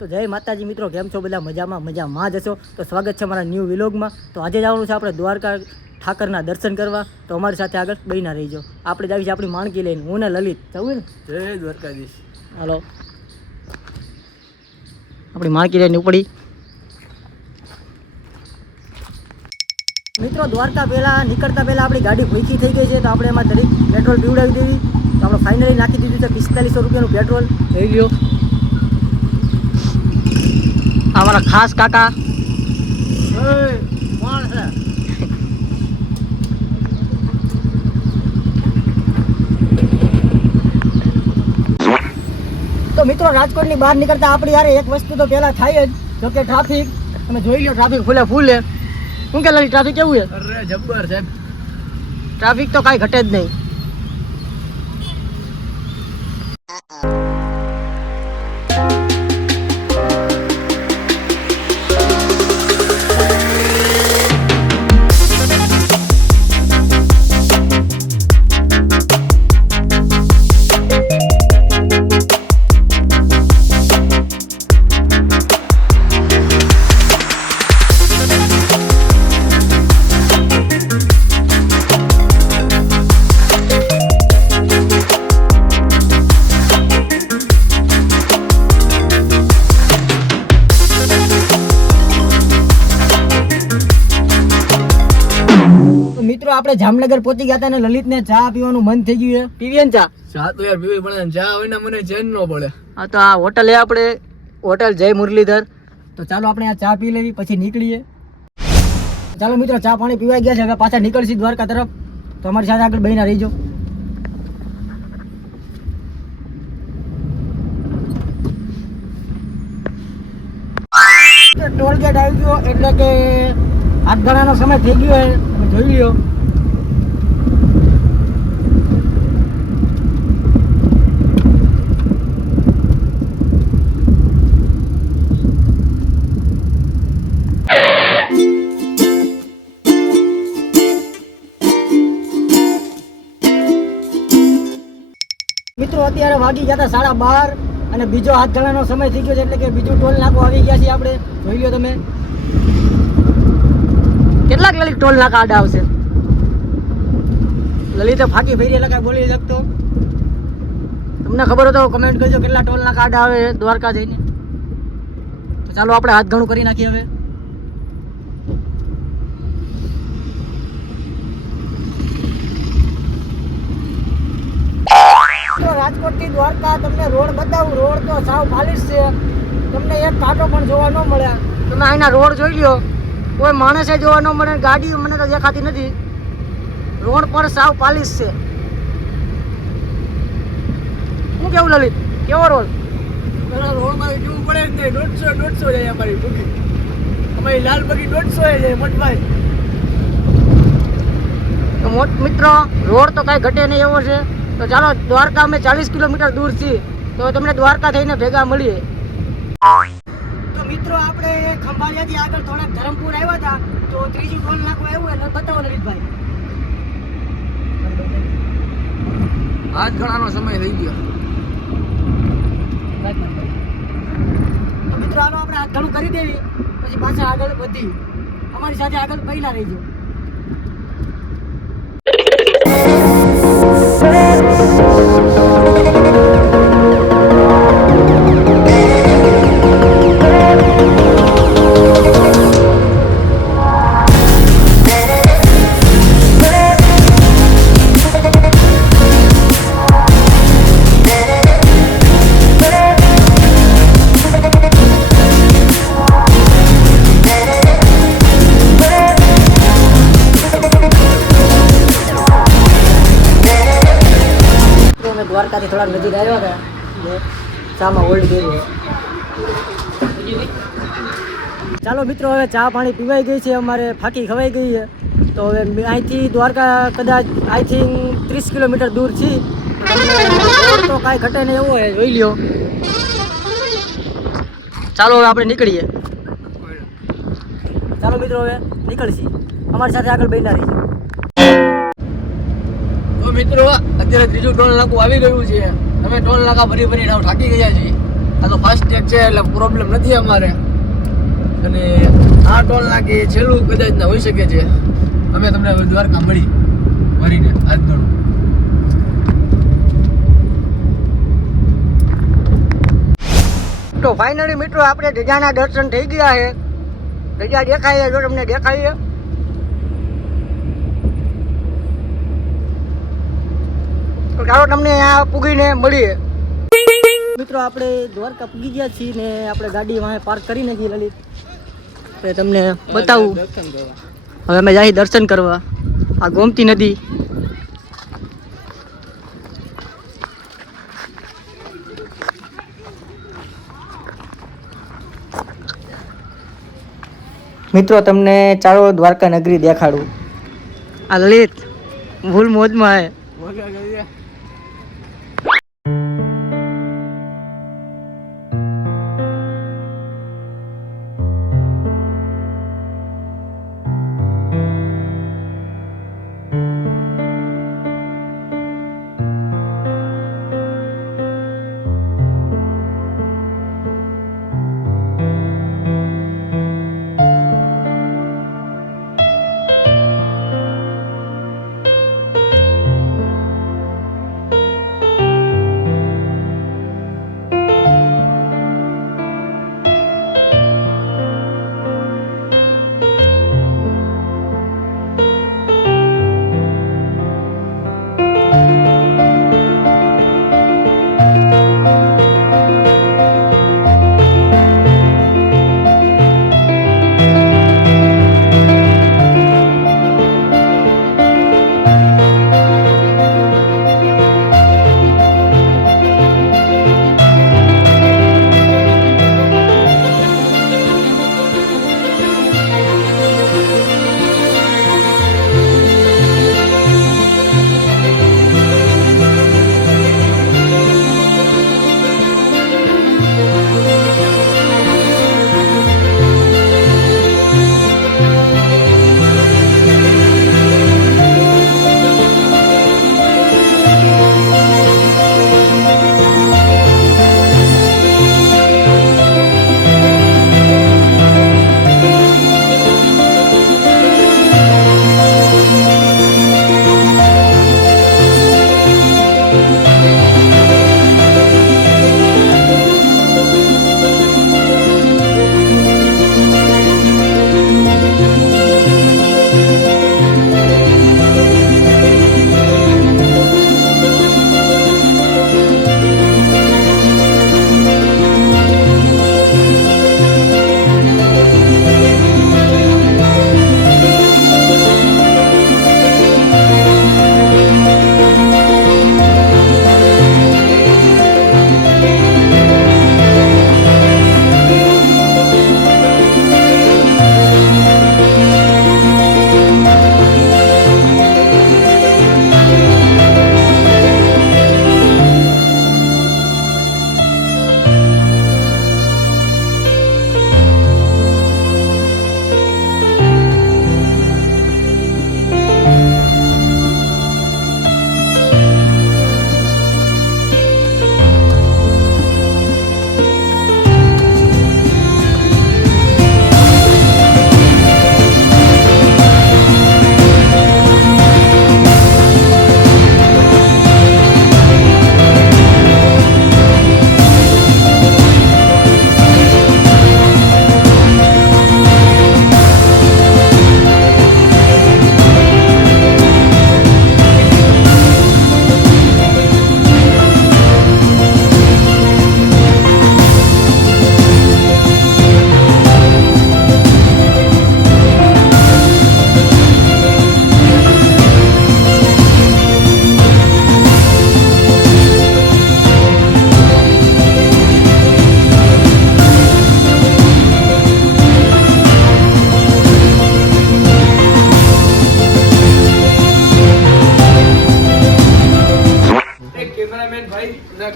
તો જય માતાજી મિત્રો, કેમ છો બધા? મજામાં જશો તો સ્વાગત છે મારા ન્યૂ વિલોગમાં. તો આજે જવાનું છે આપણે દ્વારકા ઠાકરના દર્શન કરવા. તો અમારી સાથે આગળ બહીના રહીજો. આપણે જાવી છે આપણી માણકી લઈને, હું ને લલિત જવું ને. જય દ્વારકાધીશ. હાલો આપણી માણકી લઈને ઉપડી. મિત્રો દ્વારકા પહેલાં નીકળતા પહેલાં આપણી ગાડી ભૂખી થઈ ગઈ છે, તો આપણે એમાં દરેક પેટ્રોલ પીવડાવી દેવી. તો આપણે ફાઇનલી નાખી દીધું છે 4500 રૂપિયાનું પેટ્રોલ. જોઈ લ્યો અમારા ખાસ કાકા. તો મિત્રો રાજકોટની બહાર નીકળતા આપણી યાર એક વસ્તુ તો પહેલાં થાય જ, જો કે ટ્રાફિક. તમે જોઈ લો ટ્રાફિક ફૂલે. શું કે લાલી ટ્રાફિક કેવું છે? અરે જબ્બર સાહેબ, ટ્રાફિક તો કાંઈ ઘટે જ નહીં. મિત્રો આપણે જામનગર પહોંચી ગયા હતા અને લલિતને ચા પીવાનું મન થઈ ગયું છે. પીવીએ ને ચા? ચા તો યાર પીવી પડે, ચા હોય ને મને ચેન ન પડે. હા તો આ હોટલ આપણે હોટલ જય મુરલીધર. તો ચાલો આપણે આ ચા પી લેવી, પછી નીકળીએ. ચાલો મિત્રો ચા પાણી પીવાઈ ગયા છે, હવે પાછા નીકળશી દ્વારકા તરફ. તો અમારી સાથે આગળ બહીના રહીજો. ટોલ ગેટ આવી ગયો, એટલે કે હાથગાળાનો સમય થઈ ગયો હોય, તમે જોઈ લ્યો. મિત્રો અત્યારે વાગી ગયા હતા 12:30 અને બીજો હાથગાળાનો સમય થઈ ગયો છે, એટલે કે બીજું ટોલ નાકું આવી ગયા છે. આપણે જોઈ લો તમે કેટલાક લલિત ટોલ નાકા આડા આવશે. લલિતે ફાટી ફેરી એટલે કાંઈ બોલી શકતો. તમને ખબર હોય તો કમેન્ટ કરજો કેટલા ટોલ નાકા આડા આવે દ્વારકા જઈને. તો ચાલો આપણે હાથ ઘણું કરી નાખીએ હવે. રાજકોટ થી દ્વારકા તમને રોડ બતાવું. રોડ તો સાવ ખાલી છે, તમને એક કાંટો પણ જોવા ન મળે. તમે અહીંના રોડ જોઈ લો, કોઈ માણસે જોવા ન મળે, ગાડી મને તો દેખાતી નથી. રોડ પર સાવ પાલિશ છે. શું કેવું લલિત, કેવો રોડ? રોડમાં જોવું પડે જ નહીં. 150 જાય અમારી બુકી. અમારી લાલ બગી 150 જાય મોટભાઈ. તો મિત્રો રોડ તો કાંઈ ઘટે નહીં એવો છે. તો ચાલો દ્વારકા અમે 40 કિલોમીટર દૂર છીએ, તો તમને દ્વારકા થઈને ભેગા મળીએ. તો મિત્રો આપણે ખંભાળિયાથી આગળ થોડાક ધરમપુર આવ્યા હતા, તો ત્રીજું ટોલ નાકું આવ્યું એટલે બતાવો લલિતભાઈ. હાથ ઘણાનો સમય થઈ ગયો. તો મિત્રો આનો આપણે હાથ ઘણું કરી દેવી, પછી પાછા આગળ વધી. અમારી સાથે આગળ પહેલા રહીજો. દ્વારકાથી થોડા નજીક આવ્યા હતા, ચામાં હોલ્ડ કરી. ચાલો મિત્રો હવે ચા પાણી પીવાઈ ગઈ છે, અમારે ફાંકી ખવાઈ ગઈ છે. તો હવે અહીંથી દ્વારકા કદાચ આઈ થિંક 30 કિલોમીટર દૂર છે. તો કાંઈ ઘટે નહીં એવું હોય, જોઈ લ્યો. ચાલો હવે આપણે નીકળીએ. ચાલો મિત્રો હવે નીકળશી, અમારી સાથે આગળ બહીના રહીશું. તો મિત્રો અત્યારે ત્રીજું ટોલ નાકું આવી ગયું છે. અમે ટોલ નાકા ભરી થાકી ગયા છીએ. આ તો ફાસ્ટેગ છે એટલે પ્રોબ્લેમ નથી અમારે. અને આ ટોલ નાકે છેલ્લું કદાચ ના હોઈ શકે છે. અમે તમને હવે દ્વારકા મળી ભરીને આજ ગણું. તો ફાઇનલી મિત્રો આપણે ધજાના દર્શન થઈ ગયા છે. ધજા દેખાય જો તમને દેખાય. તો ચાલો તમને આ પૂગીને મળીએ. મિત્રો આપણે દ્વારકા પૂગી ગયા છીએ ને આપણે ગાડી વાહે પાર્ક કરી નાખી લલિત. તો તમને બતાવું. હવે અમે જાય દર્શન કરવા આ ગોમતી નદી. મિત્રો તમને ચાલો દ્વારકા નગરી દેખાડું. આ લલિત ભૂલ મોજમાં હે.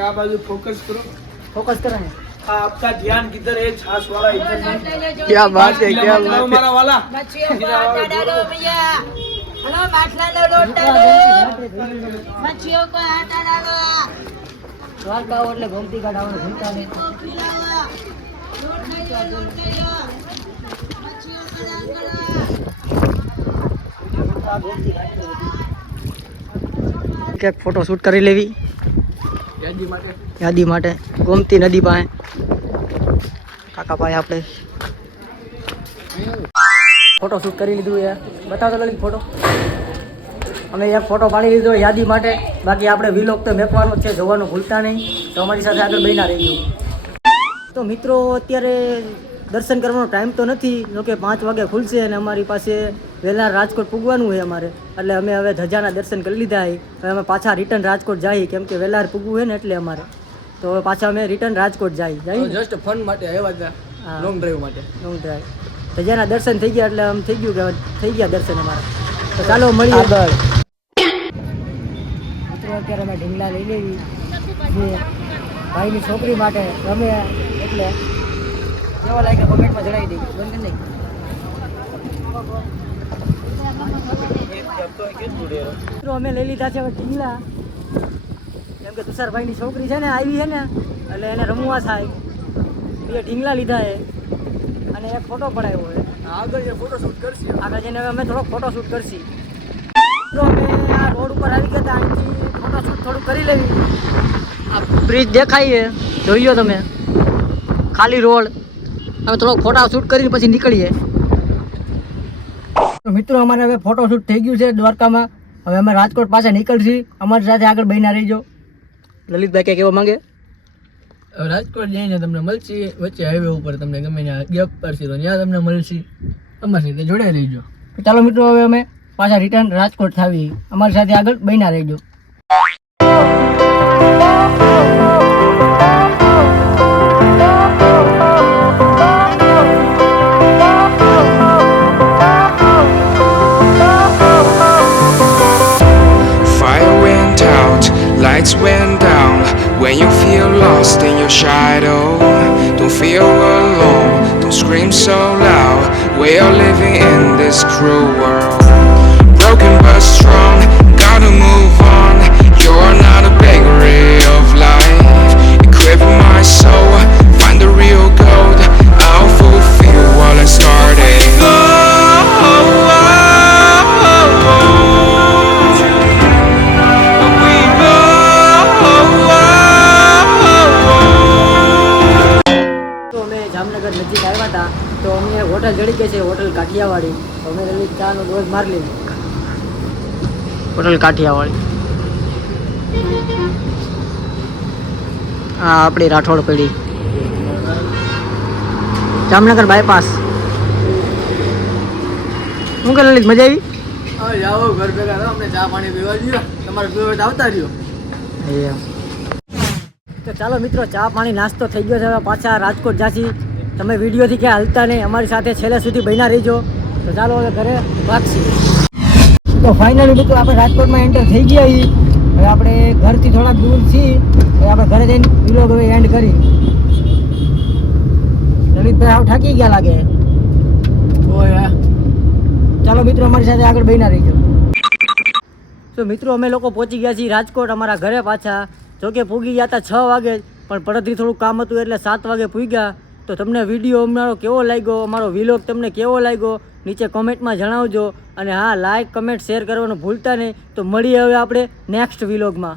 आ बाजू फोकस करो, फोकस करें। आपका ध्यान किधर है? छाछ वाला इधर नहीं। क्या बात है, क्या बात है। हमारा वाला मच्छियों को आटा डालो भैया। हेलो बाटला लो लोटा दो। मच्छियों को आटा डालो। દ્વારકા આવો એટલે ગોમતી ઘાટ આવવાનું ભૂલતા નહીં. એક ફોટો શૂટ કરી લેવી યાદી માટે ગોમતી નદી પાસે કાકા પાસે આપણે ફોટો શૂટ કરી લીધું યાર. બતાવો તો લલિત ફોટો. અમે એક ફોટો પાડી લીધો યાદી માટે. બાકી આપણે વિલોગ તો મેકવાનો જ છે, જોવાનું ભૂલતા નહીં. તો અમારી સાથે આગળ બન્યા રહીજો. તો મિત્રો અત્યારે દર્શન કરવાનો ટાઈમ તો નથી, જોકે 5 વાગે ખુલશે અને અમારી પાસે વહેલા રાજકોટ પૂગવાનું હોય અમારે. એટલે અમે હવે ધજાના દર્શન કરી લીધા છે. હવે અમે પાછા રિટર્ન રાજકોટ જઈએ, કેમ કે વહેલા પૂગવું હોય ને એટલે અમારે. તો હવે પાછા અમે રિટર્ન રાજકોટ જઈએ. જસ્ટ ફન માટે આવ્યા હતા, લોંગ ડ્રાઈવ માટે. લોંગ ડ્રાઈવ ધજાના દર્શન થઈ ગયા એટલે આમ થઈ ગયું કે થઈ ગયા દર્શન અમારા. તો ચાલો મળીએ આગળ. મિત્રો અત્યારે અમે ઢીંગલા લઈ લેવી જે ભાઈની છોકરી માટે ગમે એટલે કેવા લાગે કોમેન્ટમાં જણાવી દઈએ. બંધ કરી નાખી. મિત્રો અમે લઈ લીધા છે હવે ઢીંગલા, કેમ કે તુષારભાઈની છોકરી છે ને આવી છે ને એટલે એને રમવા થાય. એ ઢીંગલા લીધા છે અને એક ફોટો પડાવ્યો છે. આગળ જે ફોટો શૂટ કરશે. આગળ જઈને હવે અમે થોડોક ફોટો શૂટ કરશી. તો અમે આ રોડ ઉપર આવી ગયા હતા, અહીંથી ફોટો શૂટ થોડું કરી લેવી. આ બ્રિજ દેખાય છે, જોઈ લો તમે, ખાલી રોડ. અમે થોડોક ફોટા શૂટ કરીને પછી નીકળીએ. તો મિત્રો અમારે હવે ફોટો શૂટ થઈ ગયું છે દ્વારકામાં. હવે અમે રાજકોટ પાસે નીકળશી. અમારી સાથે આગળ બન્યા રહીજો. લલિતભાઈ કંઈ કહેવા માંગે? રાજકોટ જઈને તમને મળશે વચ્ચે હાઈવે ઉપર, તમને ગમે ત્યાં ગેપ પડશે તો ત્યાં તમને મળશે. અમારી સાથે જોડાઈ રહીજો. ચાલો મિત્રો હવે અમે પાછા રિટર્ન રાજકોટ થાવી. અમારી સાથે આગળ બન્યા રહીજો. Fire went out, lights went down. When you feel lost in your shadow, don't feel alone, don't scream so loud. We are living in this cruel world, broken but strong, gotta move on. You're not a bakery of life, equip my soul, find the real gold. I'll fulfill what I started. Jamnagar નજીક આવ્યા હતા તો અમને hotel જડી ગઈ છે, hotel Kathiawadi. તો અમે લલિત ચાનો ડોઝ મારી લીધી. હોટલ કાઠિયાવાડી હા આપણી રાઠોડ પેઢી જામનગર બાયપાસ. શું કે લલિત મજા આવી? હવે જાઓ ઘર ભેગા રહો, અમને ચા પાણી પીવા દો. તમારે પીવા હોય તો આવતા રહ્યો. તો ચાલો મિત્રો, ચા પાણી નાસ્તો થઈ ગયો છે. હવે પાછા રાજકોટ જાશી. તમે વિડીયોથી ક્યાં હાલતા નહીં, અમારી સાથે છેલ્લે સુધી બન્યા રહીજો. તો ચાલો હવે ઘરે ભાગશી. તો ફાઇનલી મિત્રો આપણે રાજકોટમાં એન્ટર થઈ ગયા છીએ. હવે આપણે ઘરથી થોડાક દૂર છીએ. હવે આપણે ઘરે જઈને વિલોગ હવે એન્ડ કરી. લલિતભાઈ આવ થાકી ગયા લાગે. ઓય ચાલો મિત્રો અમારી સાથે આગળ બન્યા રહીજો. તો મિત્રો અમે લોકો પહોંચી ગયા છીએ રાજકોટ અમારા ઘરે પાછા. જોકે પૂગી ગયા હતા 6 વાગે, પણ પડતથી થોડું કામ હતું એટલે 7 વાગે પૂગ્યા. તો તમને વિડીયો અમારો કેવો લાગ્યો, અમારો વિલોગ તમને કેવો લાગ્યો નીચે કોમેન્ટમાં જણાવજો. અને હા, લાઈક કમેન્ટ શેર કરવાનું ભૂલતા નહીં. તો મળીએ હવે આપણે નેક્સ્ટ વિલોગમાં.